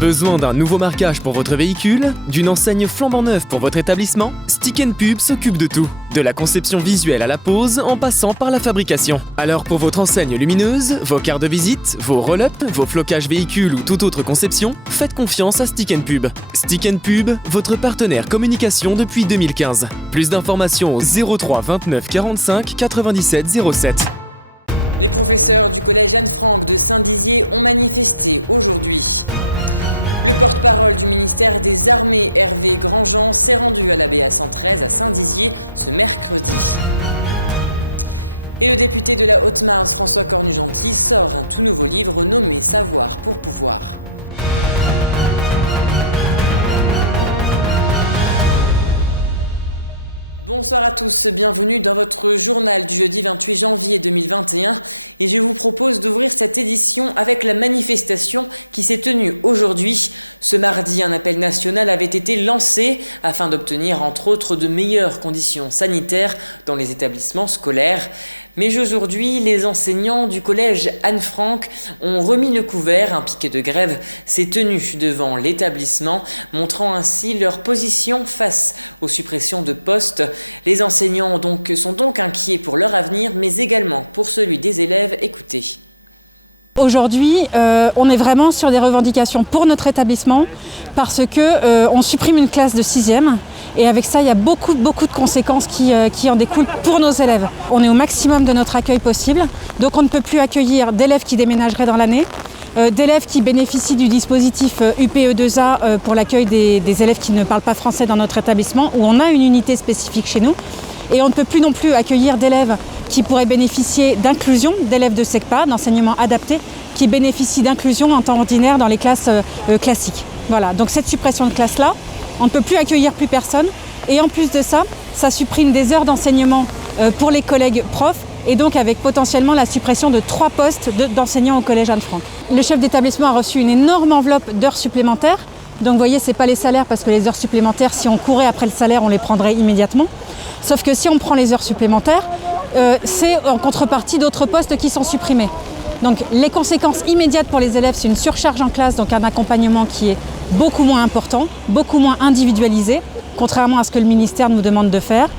Besoin d'un nouveau marquage pour votre véhicule? D'une enseigne flambant neuve pour votre établissement? Stick & Pub s'occupe de tout. De la conception visuelle à la pose, en passant par la fabrication. Alors pour votre enseigne lumineuse, vos cartes de visite, vos roll-up, vos flocages véhicules ou toute autre conception, faites confiance à Stick & Pub. Stick & Pub, votre partenaire communication depuis 2015. Plus d'informations au 03 29 45 97 07. Les professeurs du collège Anne-Franck de Saint-Dizier ont manifesté aujourd'hui. Le porte-parole du ministère des Armées, Hervé Grandjean, s'est rendu à l'ABA 113 à Saint-Dizier ce mercredi. Et le député de la Haute-Marne, François Cornu-Gentil, sort un tout nouveau livre nommé Savoir pour pouvoir. Bonsoir à tous, bienvenue dans votre journal du jeudi 28 janvier 2021 et je vous propose d'ouvrir cette édition avec la manifestation qui s'est tenue aujourd'hui. Ce mardi, un appel national avait été lancé afin d'obtenir entre autres de meilleures conditions sanitaires dans les établissements scolaires. Mais aujourd'hui, les enseignants du collège Anne-Franck ont remis le couvert. Un piquet de grève s'est tenu devant l'établissement, montrant ainsi leur position face aux suppressions de postes. Les enseignants sont donc inquiets pour leur avenir, mais également pour celui des élèves. Écoutez. Aujourd'hui, on est vraiment sur des revendications pour notre établissement parce que on supprime une classe de 6e. Et avec ça, il y a beaucoup de conséquences qui en découlent pour nos élèves. On est au maximum de notre accueil possible, donc on ne peut plus accueillir d'élèves qui déménageraient dans l'année, d'élèves qui bénéficient du dispositif UPE2A pour l'accueil des élèves qui ne parlent pas français dans notre établissement, où on a une unité spécifique chez nous. Et on ne peut plus non plus accueillir d'élèves qui pourraient bénéficier d'inclusion, d'élèves de SECPA, d'enseignement adapté, qui bénéficient d'inclusion en temps ordinaire dans les classes classiques. Voilà, donc cette suppression de classe-là, on ne peut plus accueillir plus personne et en plus de ça, ça supprime des heures d'enseignement pour les collègues profs et donc avec potentiellement la suppression de 3 postes d'enseignants au collège Anne-Franck. Le chef d'établissement a reçu une énorme enveloppe d'heures supplémentaires. Donc vous voyez, ce n'est pas les salaires parce que les heures supplémentaires, si on courait après le salaire, on les prendrait immédiatement. Sauf que si on prend les heures supplémentaires, c'est en contrepartie d'autres postes qui sont supprimés. Donc les conséquences immédiates pour les élèves, c'est une surcharge en classe, donc un accompagnement qui est beaucoup moins important, beaucoup moins individualisé, contrairement à ce que le ministère nous demande de faire.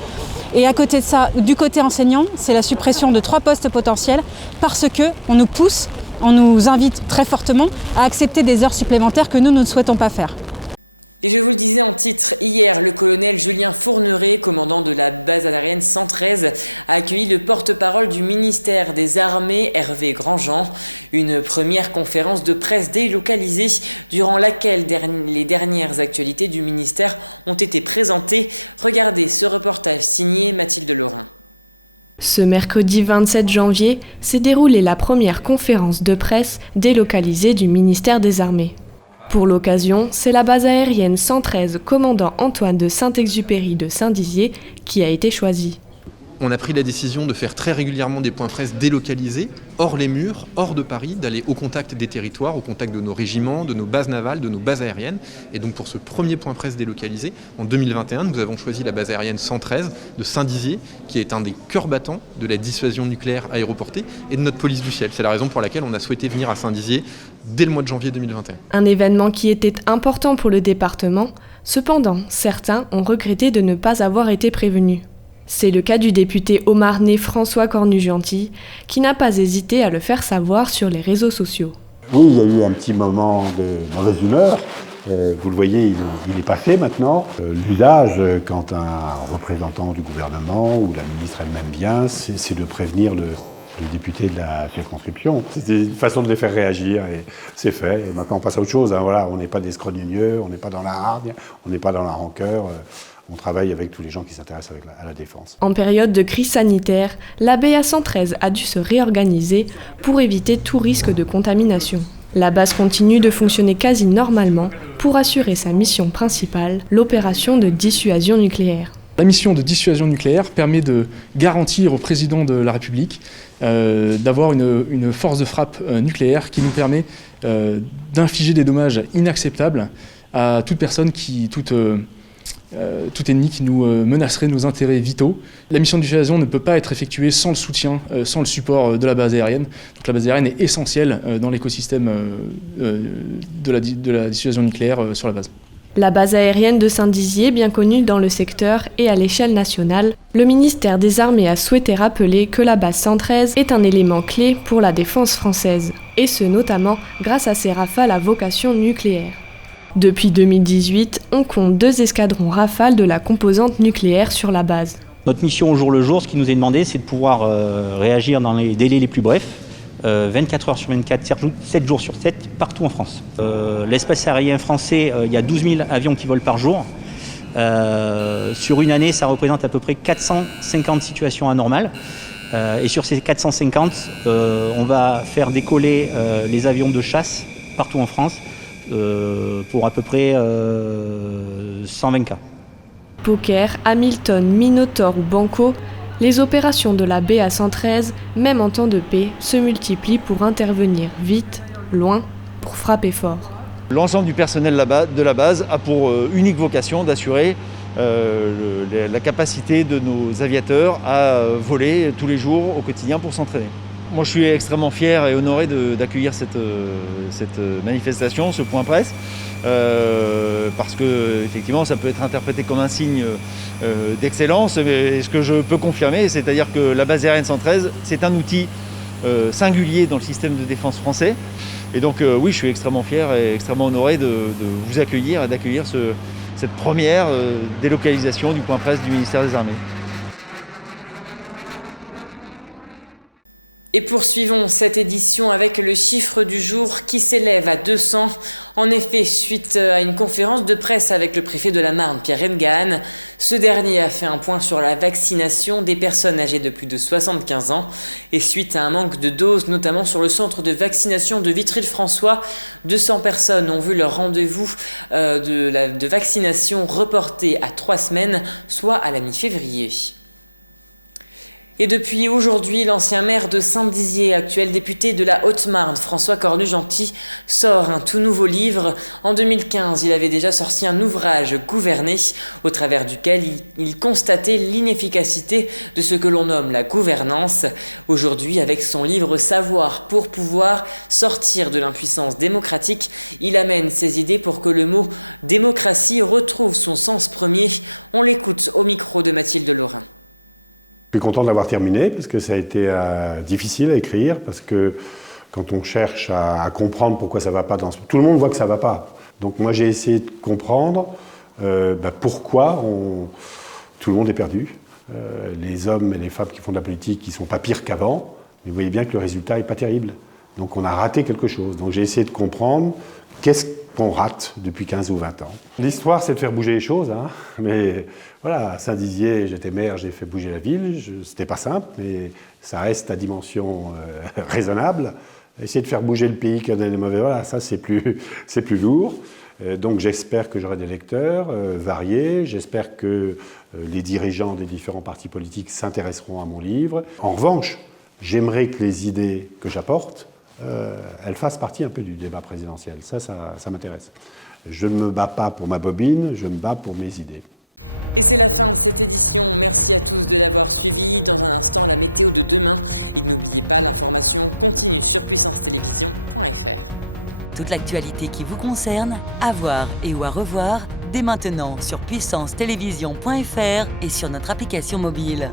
Et à côté de ça, du côté enseignant, c'est la suppression de 3 postes potentiels parce qu'on nous pousse, on nous invite très fortement à accepter des heures supplémentaires que nous ne souhaitons pas faire. Et je vous le disais en titre, hier, le colonel Julien Fourneret, commandant de la base aérienne 113, a accueilli le porte-parole du ministère des Armées, Hervé Grandjean. Une première conférence de presse délocalisée durant laquelle les dernières actualités du ministère ont été présentées. Regardez ce reportage signé Mathilde Laurin. Ce mercredi 27 janvier s'est déroulée la première conférence de presse délocalisée du ministère des Armées. Pour l'occasion, c'est la base aérienne 113 commandant Antoine de Saint-Exupéry de Saint-Dizier qui a été choisie. On a pris la décision de faire très régulièrement des points presse délocalisés, hors les murs, hors de Paris, d'aller au contact des territoires, au contact de nos régiments, de nos bases navales, de nos bases aériennes. Et donc pour ce premier point presse délocalisé, en 2021, nous avons choisi la base aérienne 113 de Saint-Dizier, qui est un des cœurs battants de la dissuasion nucléaire aéroportée et de notre police du ciel. C'est la raison pour laquelle on a souhaité venir à Saint-Dizier dès le mois de janvier 2021. Un événement qui était important pour le département, cependant, certains ont regretté de ne pas avoir été prévenus. C'est le cas du député haut-marnais François Cornu-Gentil, qui n'a pas hésité à le faire savoir sur les réseaux sociaux. Oui, il y a eu un petit moment de mauvaise humeur. Vous le voyez, il est passé maintenant. L'usage, quand un représentant du gouvernement ou la ministre elle-même vient, c'est de prévenir le député de la circonscription. C'était une façon de les faire réagir et c'est fait. Et maintenant on passe à autre chose. Hein. Voilà, on n'est pas des scrogneux, on n'est pas dans la hargne, on n'est pas dans la rancœur. On travaille avec tous les gens qui s'intéressent à la défense. En période de crise sanitaire, l'ABA 113 a dû se réorganiser pour éviter tout risque de contamination. La base continue de fonctionner quasi normalement pour assurer sa mission principale, l'opération de dissuasion nucléaire. La mission de dissuasion nucléaire permet de garantir au président de la République d'avoir une force de frappe nucléaire qui nous permet d'infliger des dommages inacceptables à toute personne, toute tout ennemi qui nous menacerait nos intérêts vitaux. La mission de dissuasion ne peut pas être effectuée sans le soutien, sans le support de la base aérienne. Donc la base aérienne est essentielle dans l'écosystème de la dissuasion nucléaire sur la base. La base aérienne de Saint-Dizier, bien connue dans le secteur et à l'échelle nationale, le ministère des Armées a souhaité rappeler que la base 113 est un élément clé pour la défense française, et ce notamment grâce à ses Rafales à vocation nucléaire. Depuis 2018, on compte 2 escadrons Rafale de la composante nucléaire sur la base. Notre mission au jour le jour, ce qui nous est demandé, c'est de pouvoir réagir dans les délais les plus brefs, 24 heures sur 24, 7 jours sur 7, partout en France. L'espace aérien français, il y a 12 000 avions qui volent par jour. Sur une année, ça représente à peu près 450 situations anormales. Et sur ces 450, on va faire décoller les avions de chasse partout en France pour à peu près 120 cas. Poker, Hamilton, Minotaur ou Banco, les opérations de la BA-113, même en temps de paix, se multiplient pour intervenir vite, loin, pour frapper fort. L'ensemble du personnel de la base a pour unique vocation d'assurer la capacité de nos aviateurs à voler tous les jours au quotidien pour s'entraîner. Moi je suis extrêmement fier et honoré d'accueillir cette manifestation, ce point presse, parce que effectivement ça peut être interprété comme un signe d'excellence, mais ce que je peux confirmer, c'est-à-dire que la base aérienne 113, c'est un outil singulier dans le système de défense français. Et donc oui, je suis extrêmement fier et extrêmement honoré de vous accueillir et d'accueillir cette première délocalisation du point presse du ministère des Armées. Et poursuivons cette édition avec le chiffre du jour qui s'élève à 200. En effet, suite à une conférence de presse avec le préfet de la Marne, Pierre Hennegahan, ce dernier a fait un point sur la vaccination des personnes âgées de plus de 75 ans. Et suite à un manque de doses, notamment sur le centre de vaccination de Vitry-le-François, 200 personnes ont vu leur rendez-vous de vaccination reporté à 3 semaines, soit à la mi-février. Et depuis aujourd'hui, l'ancien maire de Saint-Dizier, actuel député de la Haute-Marne, François Cornu-Gentil, sort un tout nouveau livre. En 2015, il avait déjà sorti un ouvrage, Gouverner, au travers duquel il constatait l'inefficacité de ce que l'on nomme la gouvernance. Aujourd'hui, avec son livre Savoir pour pouvoir, sortir de l'impuissance démocratique, il amène ses idées pour que le mot démocratie retrouve son sens premier. On l'écoute au micro de Mathilde Laurin. Je suis content de l'avoir terminé parce que ça a été difficile à écrire, parce que quand on cherche à comprendre pourquoi ça ne va pas dans ce... Tout le monde voit que ça ne va pas. Donc moi j'ai essayé de comprendre pourquoi tout le monde est perdu. Les hommes et les femmes qui font de la politique, ils ne sont pas pires qu'avant, mais vous voyez bien que le résultat n'est pas terrible. Donc on a raté quelque chose. Donc j'ai essayé de comprendre qu'est-ce qu'on rate depuis 15 ou 20 ans. L'histoire, c'est de faire bouger les choses, hein. Mais voilà, à Saint-Dizier, j'étais maire, j'ai fait bouger la ville. C'était pas simple, mais ça reste à dimension raisonnable. Essayer de faire bouger le pays qui a des mauvais, voilà, ça c'est plus lourd. Donc j'espère que j'aurai des lecteurs variés. J'espère que les dirigeants des différents partis politiques s'intéresseront à mon livre. En revanche, j'aimerais que les idées que j'apporte elle fasse partie un peu du débat présidentiel. Ça m'intéresse. Je ne me bats pas pour ma bobine, je me bats pour mes idées. Et c'est la fin de cette édition. Merci à tous de l'avoir suivi. Dans un instant, la météo de demain. Et n'oubliez pas, l'information continue sur puissancetélévision.fr. Toute l'actualité qui vous concerne, à voir et ou à revoir, dès maintenant sur puissancetélévision.fr et sur notre application mobile.